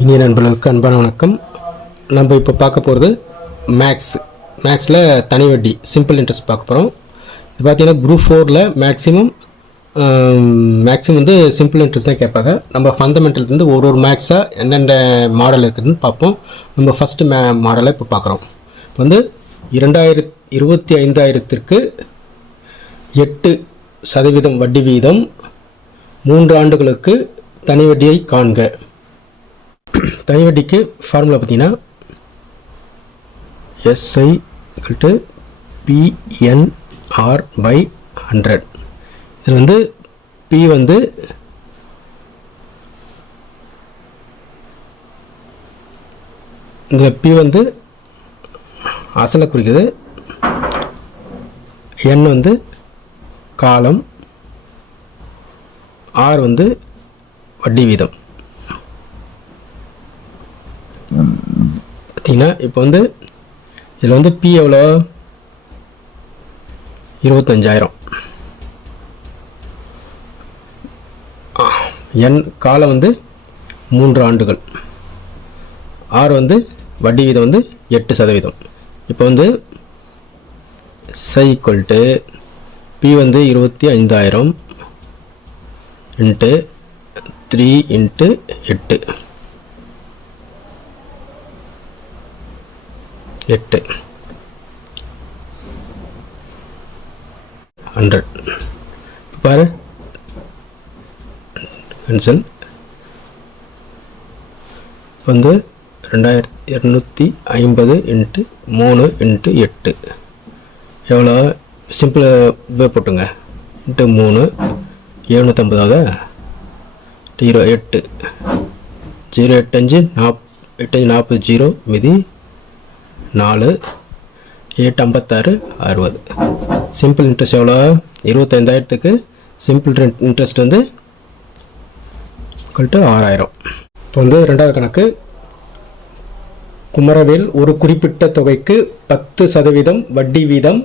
இனிய நண்பர்களுக்கு அன்பான வணக்கம். நம்ம இப்போ பார்க்க போகிறது மேக்ஸில் தனி வட்டி சிம்பிள் இன்ட்ரெஸ்ட் பார்க்க போகிறோம். இது பார்த்தீங்கன்னா குரூப் 4ல் மேக்ஸிமம் வந்து சிம்பிள் இன்ட்ரெஸ்ட் தான் கேட்பாங்க. நம்ம ஃபண்டமெண்டல்லேருந்து ஒரு மேக்ஸாக என்னென்ன மாடல் இருக்குதுன்னு பார்ப்போம். நம்ம ஃபஸ்ட்டு மாடலை இப்போ பார்க்குறோம். இப்போ வந்து 25,000க்கு 8% வட்டி வீதம் 3 ஆண்டுகளுக்கு தனி வட்டியை காண்க. தனி வட்டிக்கு ஃபார்முலா பார்த்தீங்கன்னா SI = PNR/100. இது வந்து P வந்து இந்த P வந்து அசலை குறிக்குது, N வந்து காலம், R வந்து வட்டி வீதம். பார்த்தீங்கன்னா இப்போ வந்து இதில் வந்து P எவ்வளோ? 25,000. N காலம் வந்து 3 ஆண்டுகள், R வந்து வட்டி வீதம் வந்து 8%. இப்போ வந்து SI = P வந்து 25,000 × 3 × 8 100. பாரு கேன்சல். வந்து 2250 × 3 × 8 எவ்வளோ? சிம்பிள் போட்டுங்க. × 3 750 8 0 8 5 40 0 மீதி 4 8 56 60. சிம்பிள் இன்ட்ரெஸ்ட் எவ்வளோ? 25,000க்கு சிம்பிள் இன்ட்ரெஸ்ட் வந்து = 6,000. இப்போ வந்து ரெண்டாவது கணக்கு. குமரவேல் ஒரு குறிப்பிட்ட தொகைக்கு 10% வட்டி வீதம்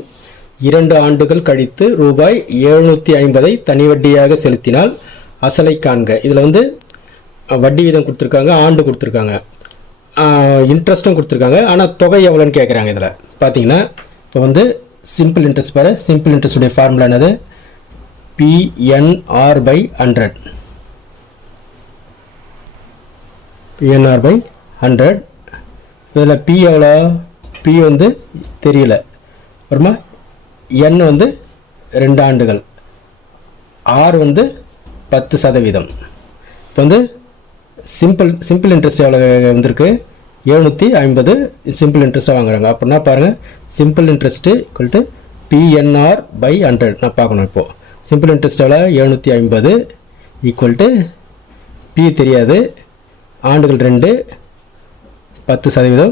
2 ஆண்டுகள் கழித்து ரூபாய் 750 தனி வட்டியாக செலுத்தினால் அசலை காண்க. இதில் வந்து வட்டி வீதம் கொடுத்துருக்காங்க, ஆண்டு கொடுத்துருக்காங்க, இன்ட்ரெஸ்ட்டும் கொடுத்துருக்காங்க. ஆனால் தொகை எவ்வளோன்னு கேட்குறாங்க. இதில் பார்த்தீங்கன்னா இப்போ வந்து சிம்பிள் இன்ட்ரெஸ்ட் பாரு. சிம்பிள் இன்ட்ரெஸ்டுடைய ஃபார்முலா என்னது? PNR/100. PNR/100. இதில் P எவ்வளோ? P வந்து தெரியல. அப்புறமா N வந்து 2 ஆண்டுகள், R வந்து 10%. இப்போ வந்து சிம்பிள் இன்ட்ரெஸ்ட் எவ்வளோ வந்திருக்கு? 750 சிம்பிள் இன்ட்ரெஸ்ட்டாக வாங்குறாங்க. அப்படின்னா பாருங்கள், சிம்பிள் இன்ட்ரெஸ்ட்டு = PNR/100 நான் பார்க்கணும். இப்போது சிம்பிள் இன்ட்ரெஸ்ட் எவ்வளோ? 750 = P தெரியாது, ஆண்டுகள் 2 10%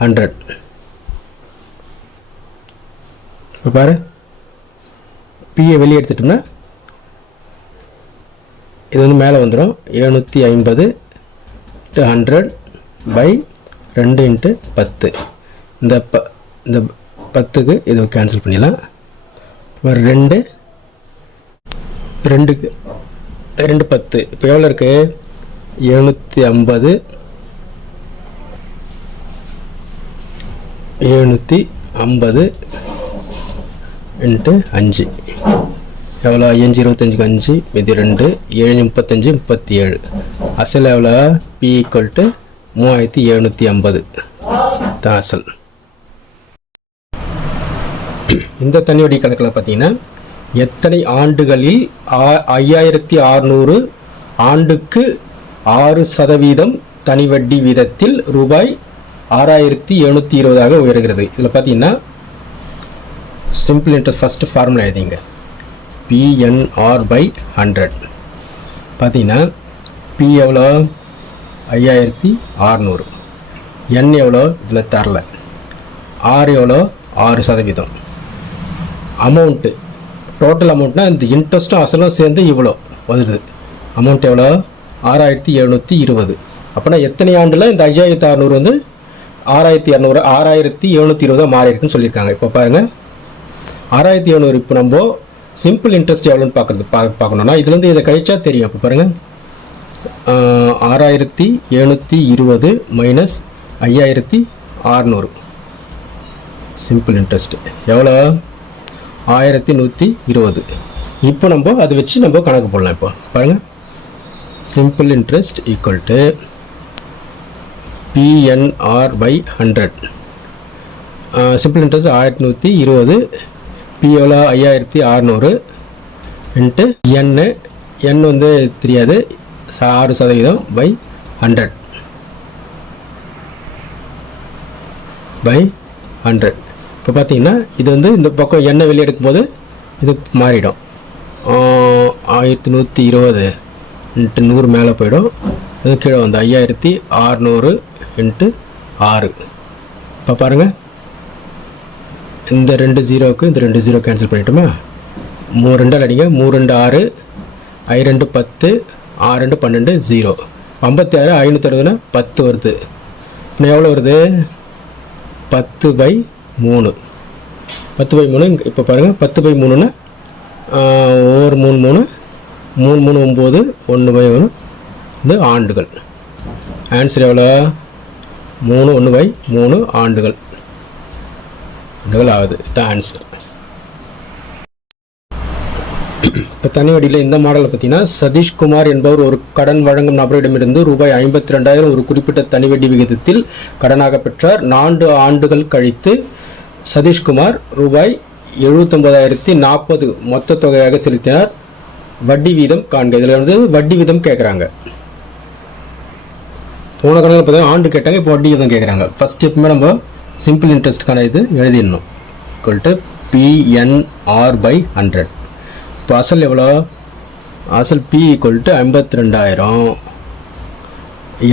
100. இப்போ பாரு, Pயை வெளியே எடுத்துட்டோம்னா இது வந்து மேலே வந்துடும். 750 × 100/2 × 10. இந்த 10க்கு இதை கேன்சல் பண்ணிடலாம். 2 2க்கு 2 10. இப்போ எவ்வளோ இருக்குது? 750 × 5 எவ்வளோ? 5 25க்கு 5 மீதி 2 7 35 37. அசல் எவ்வளோ? P = 3750 தான் அசல். இந்த தனி வட்டி கணக்கில் பார்த்தீங்கன்னா எத்தனை ஆண்டுகளில் 5600 ஆண்டுக்கு 6% தனி வட்டி வீதத்தில் ரூபாய் 6720 உயர்கிறது. இதில் பார்த்தீங்கன்னா சிம்பிள் இன்ட்ரெஸ்ட் ஃபஸ்ட்டு ஃபார்முலா எழுதிங்க. PNR/100. பார்த்தீங்கன்னா P எவ்வளோ? 5600. N எவ்வளோ? இதில் தரல. R எவ்வளோ? 6%. அமௌண்ட்டு, டோட்டல் அமௌண்ட்னா இந்த இன்ட்ரெஸ்ட்டும் அசலும் சேர்ந்து இவ்வளோ வருது. அமௌண்ட் எவ்வளோ? 6720. அப்போனா எத்தனை ஆண்டில் இந்த 5600 வந்து 6720 மாறி இருக்குன்னு சொல்லியிருக்காங்க. இப்போ பாருங்கள், 6700 இப்போ நம்ம சிம்பிள் இன்ட்ரெஸ்ட் எவ்வளோன்னு பார்க்கணும்னா இதுலேருந்து இதை கழிச்சா தெரியும். இப்போ பாருங்கள், 6720 மைனஸ் 5600 சிம்பிள் இன்ட்ரெஸ்ட் எவ்வளோ 1120. இப்போ நம்ம அதை வச்சு நம்ம கணக்கு போடலாம். இப்போ பாருங்கள், simple interest equal to PNR by 100. Simple interest 1120, P எவ்வளோ 5600 இன்ட்டு என் வந்து தெரியாது 6% பை 100 பை 100. இப்போ பார்த்தீங்கன்னா இது வந்து இந்த பக்கம் எண்ணெய் வெளியே எடுக்கும்போது இது மாறிடும். 1120 இன்ட்டு 100 மேலே போயிடும். இது கீழே வந்து 5600 இன்ட்டு 6. இப்போ பாருங்கள், இந்த 2 0க்கு இந்த 2 0 கேன்சல் பண்ணிட்டோமா. 3 2 அடிங்க, 3 2 6, I 2 10, 6 2 12 0. 56 560 10 வருது. இப்போ எவ்வளோ வருது 10/3. 10/3. இப்போ பாருங்கள், 10/3ன்னா ஒரு 3 3 3 3 9, 1/1 இந்த ஆண்டுகள். ஆன்சர் எவ்வளோ 3 1/3 ஆண்டுகள் ஆகுது. இதுதான் ஆன்சர். இப்போ தனி வடியில் இந்த மாடலை பார்த்தீங்கன்னா, சதீஷ்குமார் என்பவர் ஒரு கடன் வழங்கும் நபரிடமிருந்து ரூபாய் 52,000 ஒரு குறிப்பிட்ட தனி வட்டி விகிதத்தில் கடனாக பெற்றார். 4 ஆண்டுகள் கழித்து சதீஷ்குமார் ரூபாய் 79,040 மொத்த தொகையாக செலுத்தினார். வட்டி வீதம் காண்க. இதில் வந்து வட்டி வீதம் கேட்குறாங்க. போன கணக்கில் பார்த்தீங்கன்னா ஆண்டு கேட்டாங்க, இப்போ வட்டி வீதம் கேட்குறாங்க. ஃபஸ்ட் எப்பவுமே நம்ம சிம்பிள் இன்ட்ரெஸ்ட்டுக்கான இது எழுதிடணும். Equal to PNR by 100. இப்போ அசல் எவ்வளோ, அசல் P equal to 52,000,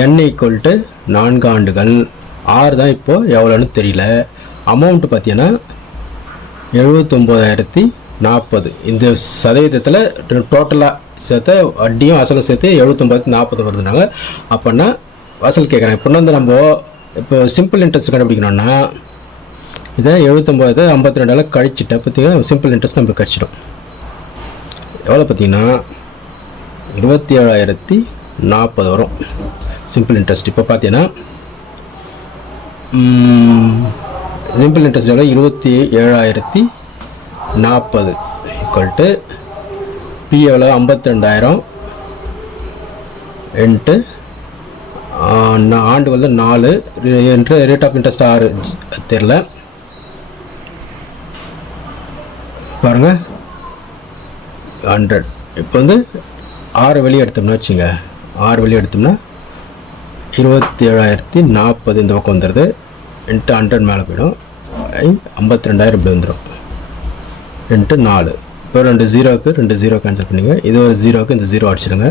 N equal to 4 ஆண்டுகள், ஆர் தான் இப்போது எவ்வளோன்னு தெரியல. அமௌண்ட்டு பார்த்தீங்கன்னா 79,040. இந்த சதவீதத்தில் டோட்டலாக சேர்த்து வட்டியும் அசலும் சேர்த்து 79,040 வருதுனாங்க. அப்போன்னா அசல் கேட்குறேன். இப்போ வந்து நம்ம இப்போ சிம்பிள் இன்ட்ரெஸ்ட் கண்டுபிடிக்கணும்னா இதை 79,052 கழிச்சிட்டா பார்த்தீங்கன்னா சிம்பிள் இன்ட்ரெஸ்ட் நம்மளுக்கு கழிச்சிடும். எவ்வளோ பார்த்தீங்கன்னா 27,040 வரும் சிம்பிள் இன்ட்ரெஸ்ட். இப்போ பார்த்தீங்கன்னா சிம்பிள் இன்ட்ரெஸ்ட் எவ்வளோ 27,040 ஈக்குவல் டு பி எவ்வளோ 52,000 இன்ட்டு ஆண்டு வந்து 4 என்று ரேட் ஆஃப் இன்ட்ரெஸ்ட் 6 தெரில பாருங்கள் 100. இப்போ வந்து 6 வெளியே எடுத்தோம்னா வச்சுங்க, 6 வெளியே எடுத்தோம்னா 27,040 இந்த பக்கம் வந்துடுது. இன்ட்டு 100 மேலே போயிடும், 52,000 இப்படி வந்துடும். இன்ட்டு 4. இப்போ 2 0க்கு 2 0 கேன்சல் பண்ணிங்க. இது ஒரு 0க்கு இந்த 0 அடிச்சிடுங்க.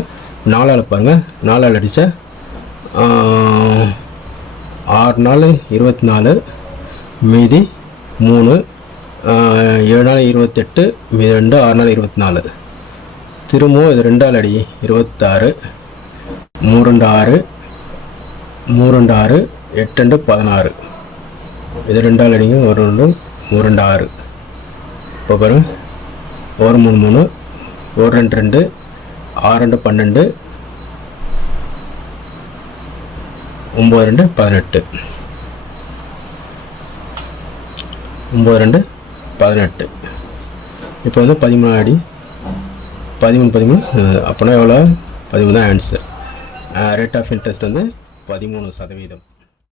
4ஆல் பாருங்கள், 4ஆல் அடித்தா 6 4 24, மீதி 3, 7 4 28, மீதி 2, 6 4 24. திரும்பவும் இது 2ஆல் அடி 26, 3 2 6, 3 2 6, 8 2 16. இது 2ஆல் அடிங்க, 1 2 3 2 6. இப்போ பாருங்கள், 1 3 3, 1 2 2, 6 2 12, 9 2 18, 9 2 18. இப்போ வந்து 13 அடி 13 அப்போனா எவ்வளோ 13 தான் ஆன்சர். ரேட் ஆஃப் இன்ட்ரெஸ்ட் வந்து 13%.